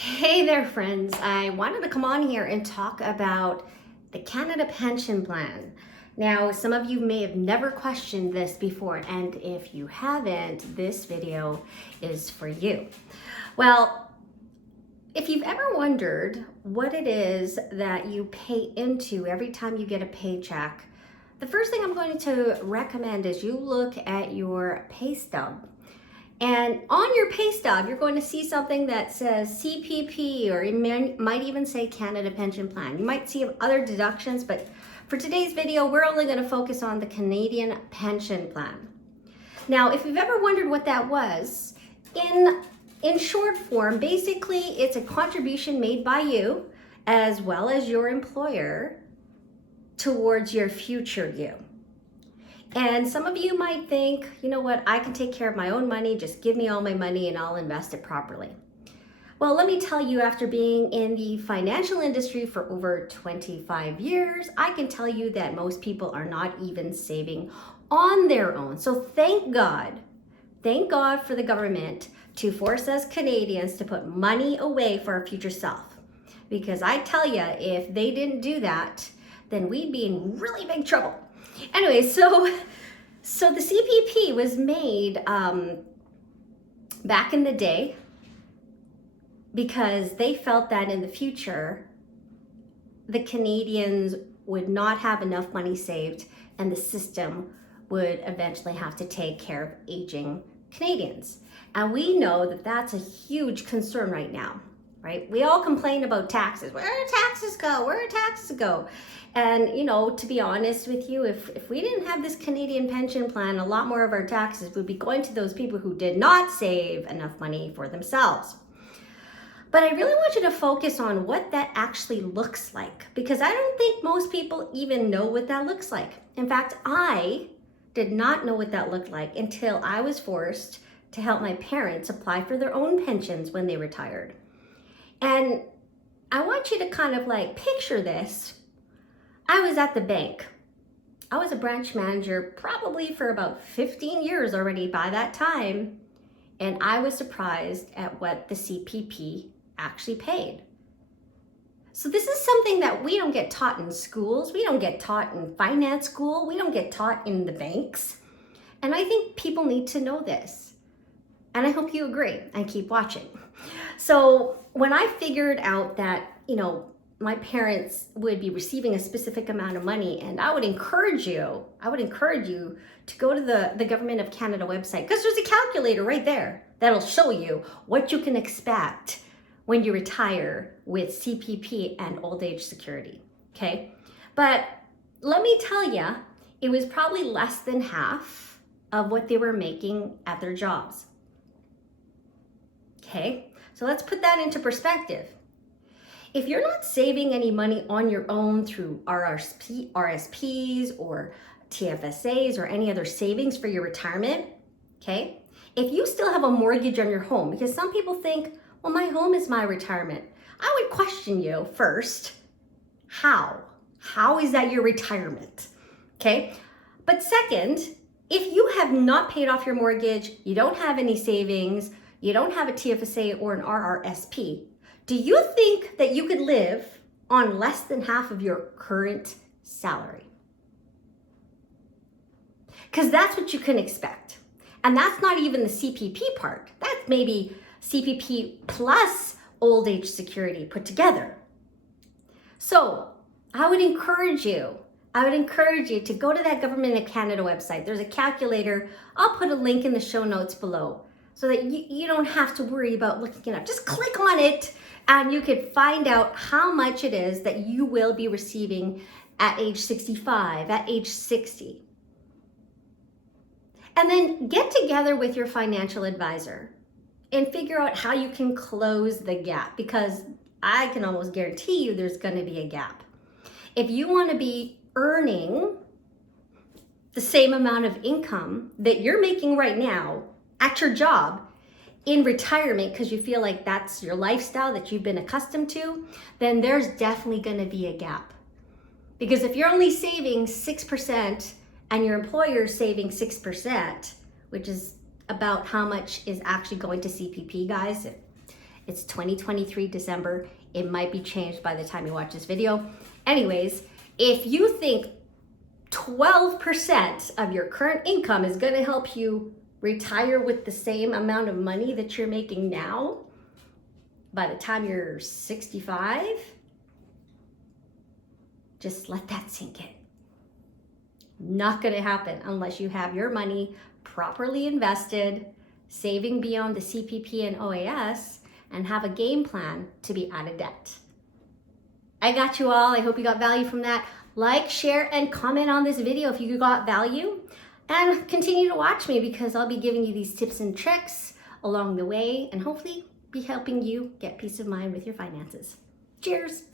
Hey there, friends. I wanted to come on here and talk about the Canada Pension Plan. Now, some of you may have never questioned this before, and if you haven't, this video is for you. Well, if you've ever wondered what it is that you pay into every time you get a paycheck, the first thing I'm going to recommend is you look at your pay stub. And on your pay stub, you're going to see something that says CPP, or it might even say Canada Pension Plan. You might see other deductions, but for today's video, we're only going to focus on the Canadian Pension Plan. Now, if you've ever wondered what that was, in short form, basically it's a contribution made by you as well as your employer towards your future you. And some of you might think, you know what, I can take care of my own money, just give me all my money and I'll invest it properly. Well, let me tell you, after being in the financial industry for over 25 years, I can tell you that most people are not even saving on their own. So thank God for the government to force us Canadians to put money away for our future self. Because I tell you, if they didn't do that, then we'd be in really big trouble. Anyway, so the CPP was made back in the day because they felt that in the future, the Canadians would not have enough money saved and the system would eventually have to take care of aging Canadians. And we know that that's a huge concern right now, right? We all complain about taxes. Where do taxes go? Where do taxes go? And, you know, to be honest with you, if we didn't have this Canadian pension plan, a lot more of our taxes would be going to those people who did not save enough money for themselves. But I really want you to focus on what that actually looks like, because I don't think most people even know what that looks like. In fact, I did not know what that looked like until I was forced to help my parents apply for their own pensions when they retired. And I want you to kind of like picture this. I was at the bank. I was a branch manager probably for about 15 years already by that time. And I was surprised at what the CPP actually paid. So this is something that we don't get taught in schools. We don't get taught in finance school. We don't get taught in the banks. And I think people need to know this. And I hope you agree and keep watching. So when I figured out that, you know, my parents would be receiving a specific amount of money, and I would encourage you to go to the Government of Canada website, because there's a calculator right there that'll show you what you can expect when you retire with CPP and old age security, okay? But let me tell you, it was probably less than half of what they were making at their jobs, okay? So let's put that into perspective. If you're not saving any money on your own through RSPs or TFSAs or any other savings for your retirement, okay? If you still have a mortgage on your home, because some people think, well, my home is my retirement. I would question you first, how? How is that your retirement, okay? But second, if you have not paid off your mortgage, you don't have any savings, you don't have a TFSA or an RRSP, do you think that you could live on less than half of your current salary? Because that's what you can expect. And that's not even the CPP part. That's maybe CPP plus old age security put together. So I would encourage you to go to that Government of Canada website. There's a calculator. I'll put a link in the show notes below so that you don't have to worry about looking it up. Just click on it and you can find out how much it is that you will be receiving at age 65, at age 60. And then get together with your financial advisor and figure out how you can close the gap, because I can almost guarantee you there's going to be a gap. If you want to be earning the same amount of income that you're making right now at your job in retirement, because you feel like that's your lifestyle that you've been accustomed to, then there's definitely going to be a gap. Because if you're only saving 6% and your employer's saving 6%, which is about how much is actually going to CPP, guys, It's 2023 December. It might be changed by the time you watch this video. Anyways, if you think 12% of your current income is going to help you retire with the same amount of money that you're making now by the time you're 65, just let that sink in. Not going to happen unless you have your money properly invested, saving beyond the CPP and OAS, and have a game plan to be out of debt. I got you all. I hope you got value from that. Like, share, and comment on this video if you got value. And continue to watch me because I'll be giving you these tips and tricks along the way and hopefully be helping you get peace of mind with your finances. Cheers.